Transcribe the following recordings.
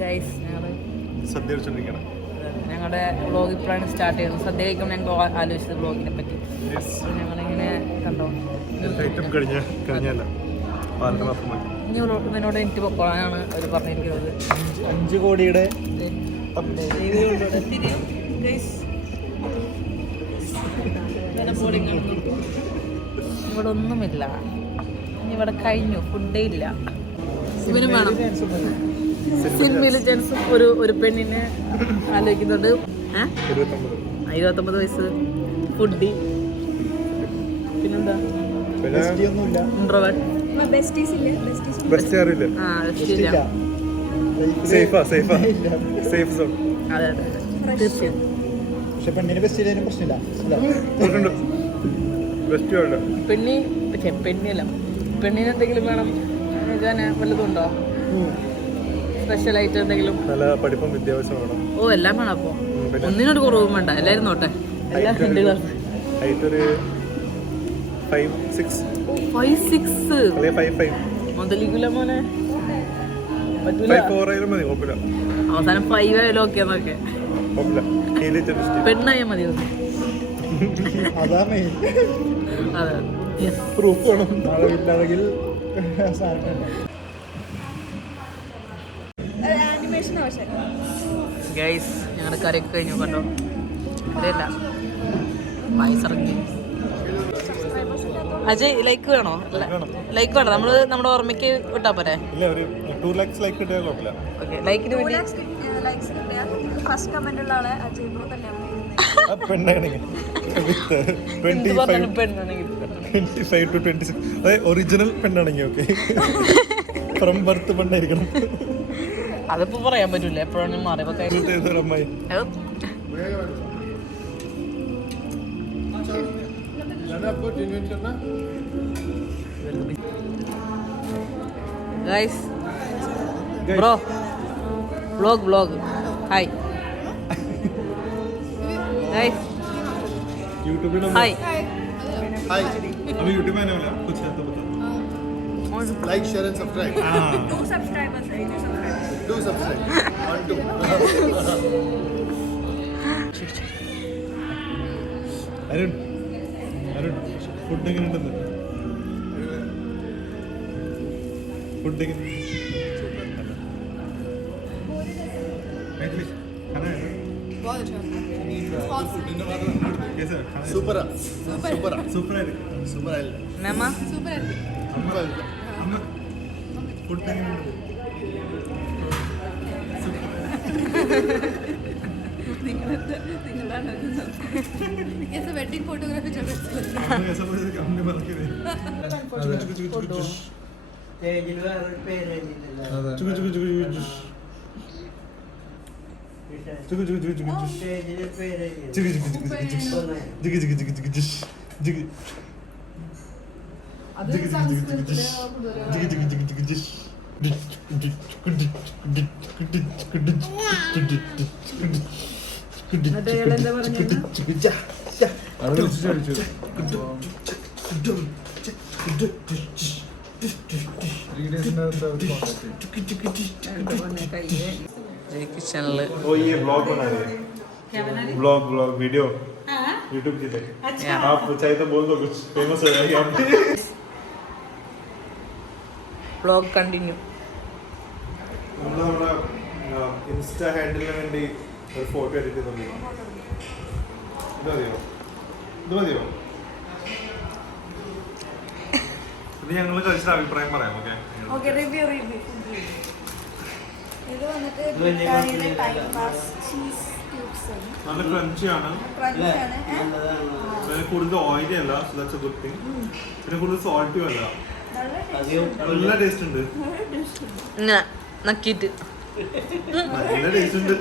Guys ഞങ്ങളുടെ vlog ഇപ്പോഴാണ് start ചെയ്യുന്നത്. സദ്യ കഴിക്കുമ്പോൾ ഞങ്ങൾ ആലോചിച്ചത് വ്ളോഗിനെ പറ്റി. ഞങ്ങളിങ്ങനെ കണ്ടോ ഇനി വ്ളോഗിനോട് എനിക്ക് പൊക്കോളാനാണ് അവർ പറഞ്ഞിരിക്കുന്നത്. 5 കോടിയുടെ ഇവിടെ ഒന്നുമില്ല. ഇനി ഇവിടെ കഴിഞ്ഞു, ഫുഡേ ഇല്ല. ഇവനും വേണം. സിനിമയിൽ ജെൻസും ഒരു പെണ്ണിനെ ആലോചിക്കുന്നുണ്ട്. 29 വയസ്സ്, ഫുഡി, പിന്നെന്താ ഇൻട്രോവേർട്ട്. അതെ അതെ തീർച്ചയായും. പക്ഷെ പെണ്ണിന് ബെസ്റ്റ് പ്രശ്നമില്ല. പെണ്ണിയല്ല, പെണ്ണിന് എന്തെങ്കിലും വേണം വല്ലതും ഉണ്ടോ? സ്പെഷ്യലായിട്ട് എന്തെങ്കിലും? നല്ല പഠിപ്പും വിദ്യാഭ്യാസം വേണം. ഓ എല്ലാം വേണം. അപ്പോൾ ഒന്നിനൊരു കുറവും വേണ്ട, എല്ലാവരും നോട്ടെ. എല്ലാം 2 ക്ലാസ്. 5'6" മുതലിക്കൂല മോനെ, പറ്റൂല. അവസാനം 5 ആയാലും ഓക്കെ എന്നൊക്കെ. പെണ്ണായാൽ മതി. അതാണ് അതെ പ്രൂഫ് വേണം. അളവില്ലാതെങ്കിൽ ഗൈസ് ഞങ്ങളുടെ കറിയൊക്കെ കഴിഞ്ഞു കണ്ടോ. കറിയല്ല, പൈസ ഇറങ്ങി. അജയ് ലൈക്ക് വേണോ? ലൈക്ക് വേണം. നമ്മുടെ ഓർമ്മയ്ക്ക് വിട്ടാ പോരെ. ഓക്കെ, ലൈക്കിന് വേണ്ടി ഒറിജിനൽ പെണ്ണാണെങ്കിൽ ഓക്കെ, ഫ്രം ബർത്ത് പെണ്ണായിരിക്കണം. അതിപ്പോ പറയാൻ പറ്റൂല, എപ്പോഴാണ് മാറിയപ്പോ. Guys bro vlog hi guys hi. YouTube में वाला कुछ है तो बताओ. Like, share and subscribe. 2 subscribers. Do subscribe. 1, 2. Arun food എങ്ങനെയുണ്ടെന്ന്? Food Super. മേമ ഫുഡ് എങ്ങനെയുണ്ട്? വെഡിങ് ഫോട്ടോഗ്രാഫി കിച്ചണില് ब्लॉग वीडियो यूट्यूब की थे. आप चाहे तो बोल दो, कुछ फेमस हो जाएगी आप. Vlog continue. നമ്മൾ നമ്മുടെ ഇൻസ്റ്റാ ഹാൻഡിലിന് വേണ്ടി ഒരു ഫോട്ടോ എഡിറ്റ് ചെയ്തു. ഇത് മതിയോ? ഇത് ഞങ്ങൾ കഴിച്ചിട്ട് അഭിപ്രായം പറയാം. Okay, review. ഇത് വന്നിട്ട് ടൈം പാസ് ചീസ് ക്യൂബ്സ് ആണ്. നല്ല ക്രഞ്ചിയാണ്. കൂടുതൽ ഓയിലി അല്ല, ഗുഡ് തിങ്. പിന്നെ കൂടുതൽ സോൾട്ടും അല്ല, നല്ല ടേസ്റ്റ് ഉണ്ട്. നക്കിട്ട് നല്ല ടേസ്റ്റ് ഉണ്ട്.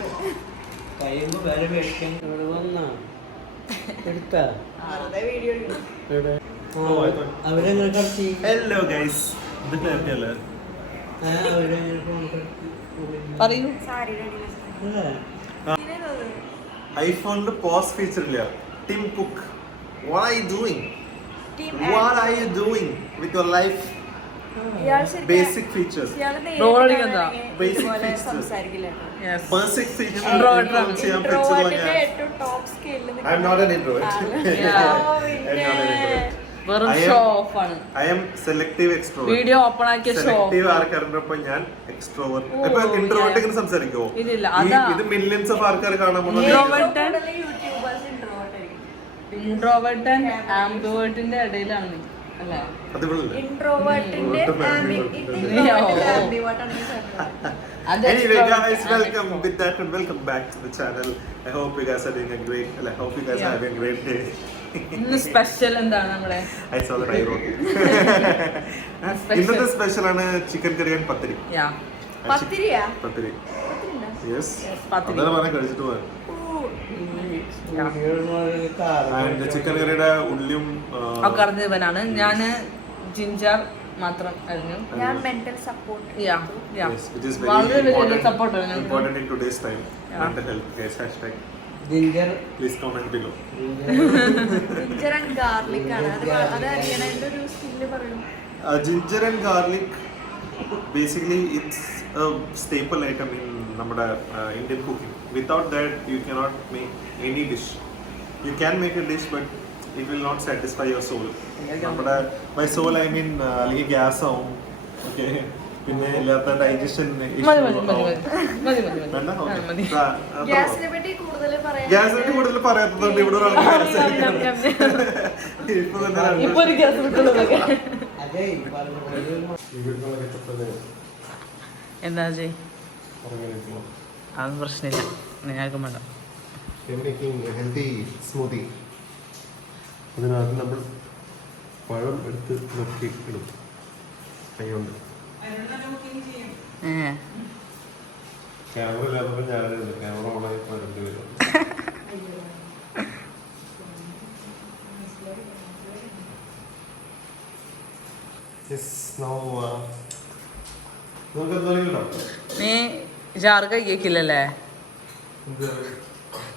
ഹലോ ഗൈസ്, ഇത് ക്ലാരിറ്റി അല്ലേ? പറയൂ. ഐഫോണിൽ പോസ് ഫീച്ചർ ഇല്ല. Tim cook, what are you doing with your life? ഇയാൾ ശരിക്കും ബേസിക് ഫീച്ചേഴ്സ് ഇയാള് Role നേരിട്ട് കളിക്കുന്നതാ. കാണുകയാണെങ്കിൽ Basic ഇതുപോലെ features. സംസാരിക്കില്ല. ബേസിക് ഫീച്ചേഴ്സ് Introvert ആണ്. ചെയ്യാൻ പറ്റുന്ന Introvertന്റെ ഞാൻ ഏറ്റവും top scale ല് I am not an introvert. Yeah. Oh, I'm not an introvert. വെറും I am- ഷോ ഓഫ് ആണ്. I am selective extrovert. Video open ആക്കിയ ഷോ സെലക്ടീവ് ഓഫ്. ആൾക്കാരുണ്ടപ്പോ ഞാൻ എക്സ്ട്രോവേർട്ട്. ഓ, ഇപ്പൊ ഇന്റർവേർട്ട് yeah. ഇങ്ങനെ സംസാരിക്കുമോ? ഇല്ലില്ല, അതാ. ഇത് മില്യൺസ് ഓഫ് ആൾക്കാർ കാണാൻ പോകുന്നത് Introvert. കൂടുതൽ യൂട്യൂബേഴ്സ് introvert ആയിരിക്കും. ഇൻട്രോവേർട്ട് ആൻഡ് ആംബിവേർട്ടിന്റെ ഇടയിലാണ് നീ അല്ലേ? അത് ഇവളല്ലേ? Introvertന്റെ Introvert. ambivert ആണ് ഈ പറഞ്ഞത്. Anyway, guys, welcome with that and welcome back to the channel. I hope you guys are doing a great. I hope you guys are having a great day. ഇന്ന് special എന്താണ് നമ്മുടെ? I saw that I wrote. ഇന്നത്തെ special ആണ് chicken curry and പത്തിരി. Yeah. പത്തിരിയാ? പത്തിരി. പത്തിരിയുണ്ടോ? Yes. പത്തിരി. അതാണ് പറഞ്ഞ കഴിച്ചിട്ട് പോയത്. Yeah. ആൻഡ് ചിക്കൻ കറിയുടെ ഉള്ളിയും ഒക്കെ അറിഞ്ഞവനാണ് ഞാന്. ജിഞ്ചർ മാത്രം അറിഞ്ഞു. ഞാൻ mental support. Yeah, yeah. Yes, it is വളരെ very വലിയ support ആണ് ഞങ്ങൾക്ക്. important in today's time. Yeah. Mental health, guys. Hashtag. Ginger Please comment below. Ginger and garlic ആണ്. അത് അറിയണതിന്റെ ഒരു സ്കില്ല് പറയൂ. Ginger and garlic, basically, it's a staple item in നമ്മുടെ Indian cooking. Without that, you cannot make any dish. You can make a dish, but it will not satisfy your soul. നമ്മുടെ by soul I mean അല്ലെങ്കിൽ gas ആവും, okay, പിന്നെ ഇല്ലാത്ത digestion മതി മതി മതി മതി മതി മതി മതി. വേണ്ട, ആ, മതി. ഗ്യാസിനെ പറ്റി കൂടുതൽ പറയാൻ ഗ്യാസിനെ കൂടുതൽ പറയാത്തതുകൊണ്ട് ഇവിടെ ഒരാൾക്ക് ഇപ്പൊ തന്നെ ഇപ്പൊ ഒരു ഗ്യാസ് വിട്ടുള്ളതൊക്കെ എന്താ ചെയ് അതൊന്നും പ്രശ്നമില്ല, നിങ്ങൾക്ക് വേണ്ട. Healthy smoothie. അതിനകത്ത് നമ്മൾ പഴം എടുത്ത് നോക്കി ഇടും കൈകൊണ്ട്. ക്യാമറ ഇല്ലാത്തപ്പോൾ ഞാനിരുന്നു, ക്യാമറ ഓണായി രണ്ട് പേരും. നമുക്ക് എന്തെങ്കിലും നീ ജാറ് കഴിക്കില്ലല്ലേ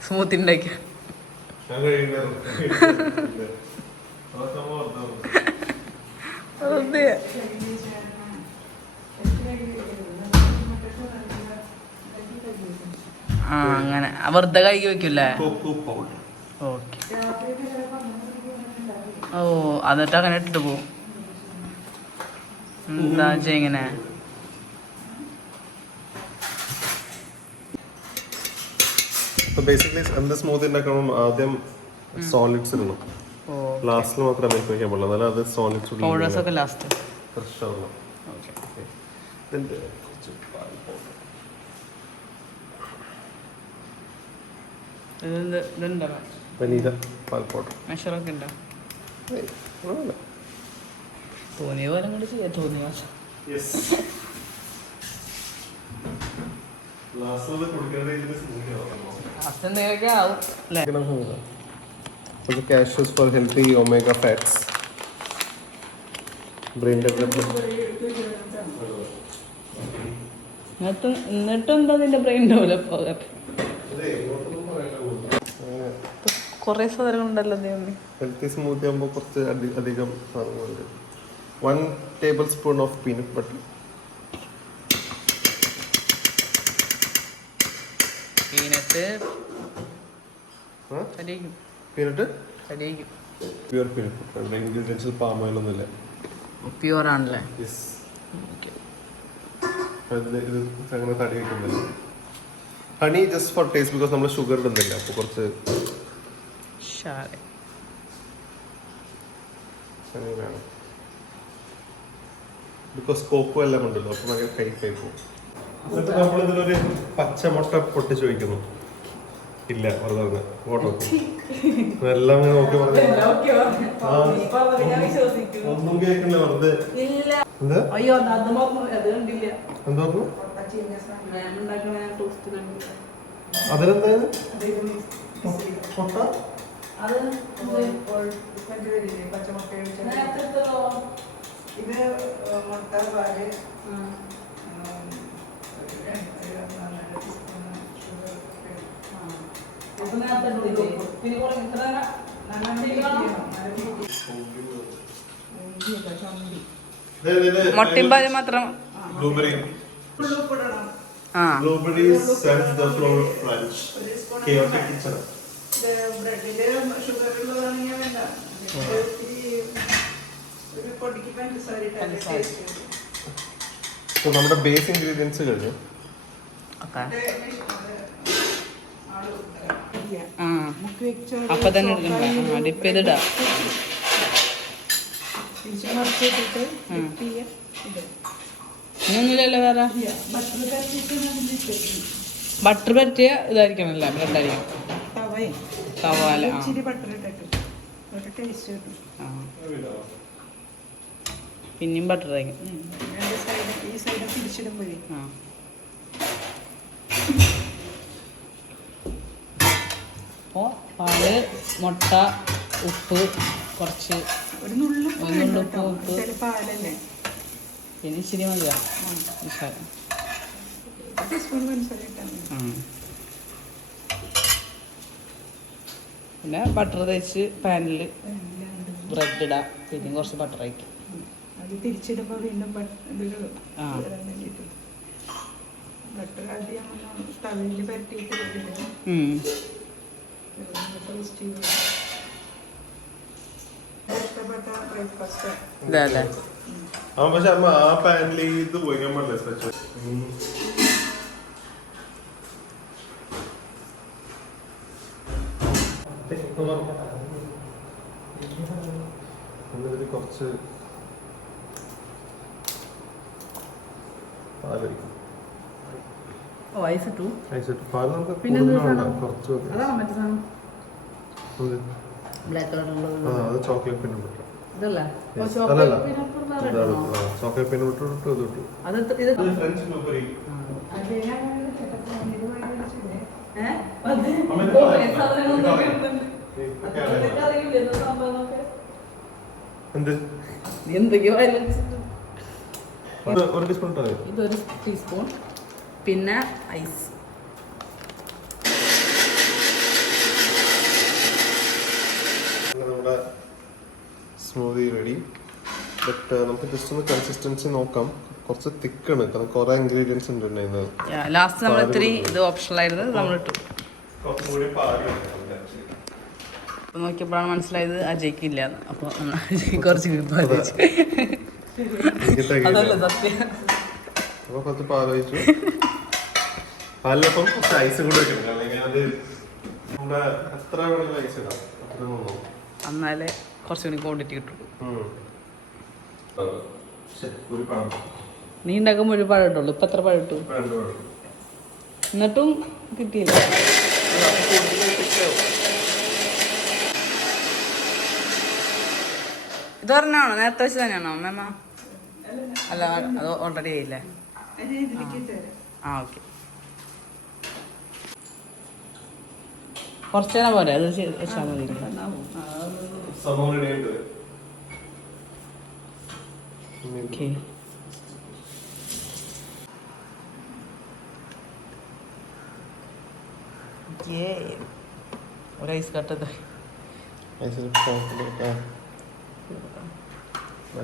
സ്മൂത്തി ഉണ്ടാക്കിയ? ഞാൻ കഴിയുന്നു. ആ അങ്ങനെ വെറുതെ കഴുകി വെക്കൂല്ലേ? Cocoa powder. ഓക്കെ. ഓ എന്നിട്ട് അങ്ങനെ ഇട്ടിട്ട് പോവും. എന്താ ഇങ്ങനെ? ബേസിക്കലി എന്ത് സ്മൂത്തി ഉണ്ടാക്കണം ആദ്യം സോളിഡ്സ് ഇടണം. ലാസ്റ്റിൽ മാത്രമേ മിൽക്ക് വയ്ക്കാൻ പാടുള്ളൂ, എന്നാലും അത് സോളിഡ്സ് പൗഡേഴ്സ് ഒക്കെ ലാസ്റ്റ്. ഫ്രഷ് ആവണം. ഇതുണ്ടോ വനീല പാൽ പൗഡർ. മെഷറൊക്കെ ഉണ്ടോ? തോന്നിയ പോലെ അങ്ങോട്ട് ചെയ്യാം. തോന്നിയ ലാസ്റ്റ് എന്തെങ്കിലുമൊക്കെ ആവും അല്ലേ? Cashews for healthy omega fats. Brain development. എന്നിട്ടും എന്താ നിന്റെ ബ്രെയിൻ ഡെവലപ്പ് ആകാത്ത? കുറേ സാധനങ്ങളുണ്ടല്ലോ നീ. ഹെൽത്തി സ്മൂത്തി ആകുമ്പോൾ കുറച്ച് അധികം സാധനങ്ങളുണ്ട്. 1 tablespoon of peanut butter. Peanut peanut കടിക്കും. Pure peanut butter. ഇൻഗ്രീഡിയൻസിൽ പാം ഓയിൽ ഒന്നുമില്ല. പ്യൂർ ആണല്ലേ? യെസ്. ഇത് അങ്ങനെ തടി വയ്ക്കുന്നില്ല. Honey just for taste, because നമ്മൾ ഷുഗർ ഇടുന്നില്ല, അപ്പോൾ കുറച്ച് ഹണി വേണം. ബിക്കോസ് കോക്കോ എല്ലാം ഉണ്ടല്ലോ, അപ്പോൾ ഭയങ്കര കൈ പോകും. എന്നിട്ട് നമ്മളിതിലൊരു പച്ചമുട്ട പൊട്ടിച്ച് വയ്ക്കുന്നു. ഇല്ല, വെറുതെ ഓട്ടോ എല്ലാം ഇങ്ങനെ നോക്കി പറഞ്ഞു. ഒന്നും കേൾക്കില്ല, വെറുതെ. എന്താ അയ്യോ അത് കണ്ടില്ല. എന്താ പറഞ്ഞു? ടോസ്റ്റ് കണ്ടില്ല. അതിലെന്തായത് മുട്ട? ഇത് മുട്ട പാല് മുട്ടയും പാലും മാത്രം. Blueberry. ഉപ്പിടണം. ആ Blueberry sends the flour crunch. Chaotic kitchen. ബ്രെഡില് ഷുഗർ ഉള്ളതാണെങ്കിൽ വേണ്ട. ഒരു പൊടിക്ക് പഞ്ചസാര ഇട്ടാൽ ടേസ്റ്റ് വരും. So നമ്മുടെ ബേസ് ഇൻഗ്രീഡിയൻസ് കഴിഞ്ഞു. ഓക്കെ. ആ മുക്കി വെച്ചോ. അപ്പൊ തന്നെ എടുക്കണ്ട, ഡിപ്പ് ചെയ്തിടാം. തിരിച്ച് മറിച്ചിട്ടിട്ട് dip ചെയ്യാം. ഇത് ഇതൊന്നുമില്ലല്ലോ വേറെ. ബട്ടർ കറിച്ചിട്ട് ബട്ടർ പറ്റിയ ഇതായിരിക്കണല്ലേ, ബ്രെഡ് ആയിരിക്കും. തവയും സവാല. ആ ഇച്ചിരി ബട്ടർ ഇട്ടിട്ട് ഒരു ടേസ്റ്റ് കിട്ടും. ആ. പിന്നെയും ബട്ടർ ആയിരിക്കും. രണ്ട് സൈഡ് ഈ സൈഡ് തിരിച്ചിടുമ്പോഴേ ആ അപ്പോൾ പാല്, മുട്ട, ഉപ്പ്, കുറച്ച് ഒരു നുള്ളു ഉപ്പ്, ചില പാലല്ലേ പിന്നെ ഇച്ചിരി മതിയാ. ടീസ്പൂൺ പഞ്ചസാര ഇട്ടാൽ മതി. പിന്നെ ബട്ടർ തേച്ച് പാനിൽ ബ്രെഡ് ഇടാം, പിന്നെ കുറച്ച് ബട്ടർ ആയിരിക്കും. അത് തിരിച്ചിടുമ്പോൾ വീണ്ടും ഇതൊരു ആ. വരാൻ വേണ്ടിയിട്ട് ബട്ടർ ആദ്യം തവയിൽ പരട്ടിയിട്ട് ഇടുക. ടേസ്റ്റ് ചെയ്യുക. ഇഷ്ടപ്പെട്ട ബ്രേക്ക്ഫാസ്റ്റ് ഇതല്ലേ പക്ഷെ അമ്മ ആ പാനിൽ ഇത് പോയിക്കാൻ പാടില്ല സ്പെഷ്യൽ. കുറച്ച് ഐസ് ഇട്ടു. പാല് നമുക്ക് പിന്നെ കുറച്ച് അതാണ് മറ്റേ സാധനം ബ്ലാക്ക് കളറുള്ളത്. അത് ചോക്ലേറ്റ് പിന്നെ ബട്ടർ. ഇതല്ലേ അല്ലല്ല ചോക്ലേറ്റ് പിന്നെ ബട്ടർ ഇട്ടു ഇത് ഇട്ടു. അത് ഇത് ഫ്രഞ്ച് ബ്ലൂബെറി. എന്ത് എന്തൊക്കെയോ ഒരു ടീസ്പൂൺ ഇട്ടാൽ ഇതൊരു ടീസ്പൂൺ. പിന്നെ ഐസ്. നമ്മുടെ സ്മൂതി റെഡി. ബട്ട് നമുക്ക് ജസ്റ്റ് ഒന്ന് കൺസിസ്റ്റൻസി നോക്കാം. കുറച്ച് തിക്കാണ്, കാരണം കുറെ ഇൻഗ്രീഡിയൻസ് ഉണ്ട് ഇതിനകത്ത്. ലാസ്റ്റ് നമ്മൾ ഇത്തിരി ഇത് ഓപ്ഷണൽ ആയിരുന്നു, നമ്മൾ ഇട്ടു. അപ്പൊ നോക്കിയപ്പോഴാണ് മനസ്സിലായത് അജയ്ക്ക് ഇല്ലാന്ന്. അപ്പൊ അജയ്ക്ക് കുറച്ച് അതല്ല സത്യം. അപ്പൊ കുറച്ച് പാലൊഴിച്ചു. പാലിനൊപ്പം കുറച്ച് ഐസ് കൂടെ വെക്കണം, അല്ലെങ്കിൽ അത് നമ്മുടെ എത്ര വേണമെങ്കിലും ഐസ് ഇടാം. എന്നാലേ കുറച്ചുകൂടി ക്വാണ്ടിറ്റി കിട്ടും. നീ ഉണ്ടാക്കുമ്പോൾ ഒരു പഴം ഇട്ടുള്ളൂ, ഇപ്പൊ എത്ര പഴം ഇട്ടു? എന്നിട്ടും കിട്ടിയില്ല. ഇത് പറഞ്ഞാണോ നേരത്തെ വെച്ച് തന്നെയാണോ അമ്മ? അല്ല അത് ഓൾറെഡി ആയില്ലേ? ആ ഓക്കെ. കുറച്ച് നേരം പോരെ, അത് വെച്ചാൽ മതി. ഓക്കെ. ഒരു ഐസ് കട്ടത്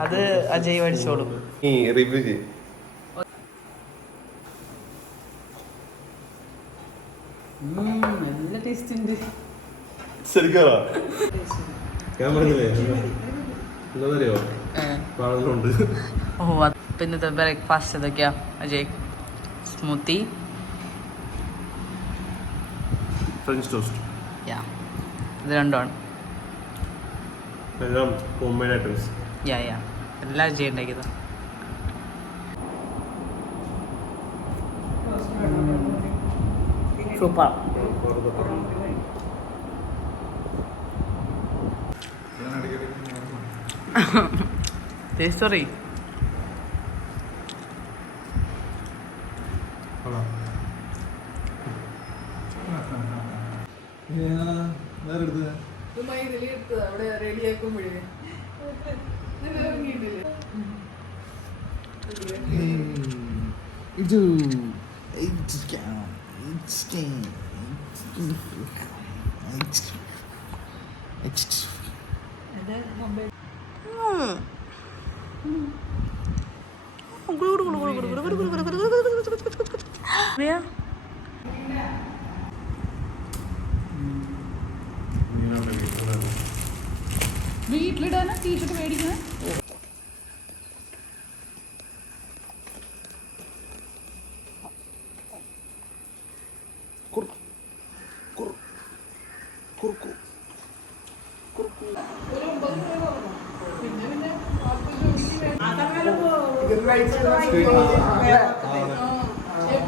അത് അജയ് മേടിച്ചോളും. റിവ്യൂ ചെയ്യും. നല്ല ടേസ്റ്റ് ഉണ്ട്. ശരിക്കാ ഞാൻ പറഞ്ഞില്ലേ എന്താണെന്നറിയോ, പാടുന്നുണ്ട്. ഓ പിന്നത്തെ ബ്രേക്ക്ഫാസ്റ്റ് ഇതൊക്കെയാ Ajay? Smoothie, French toast, yeah ഇത് രണ്ടുമാണ്. എല്ലാം home made items. Yeah yeah എല്ലാം അജയ് ഉണ്ടാക്കിയത്. സൂപ്പർ. Taste sorry. റിയ വീട്ടിലിടാനാ ടീഷർട്ട് മേടിക്കുന്നത്.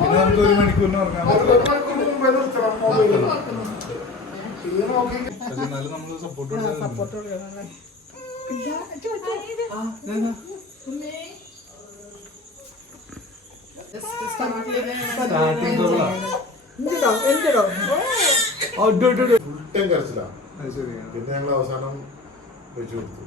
പിന്നെ നമുക്ക് 1 മണിക്കൂറിന് ഉറങ്ങാൻ എന്നാലും നമ്മൾ സപ്പോർട്ട് ഫുൾ ടൈം കരച്ചിലാണ്. പിന്നെ ഞങ്ങൾ അവസാനം വെച്ചു കൊടുത്തു.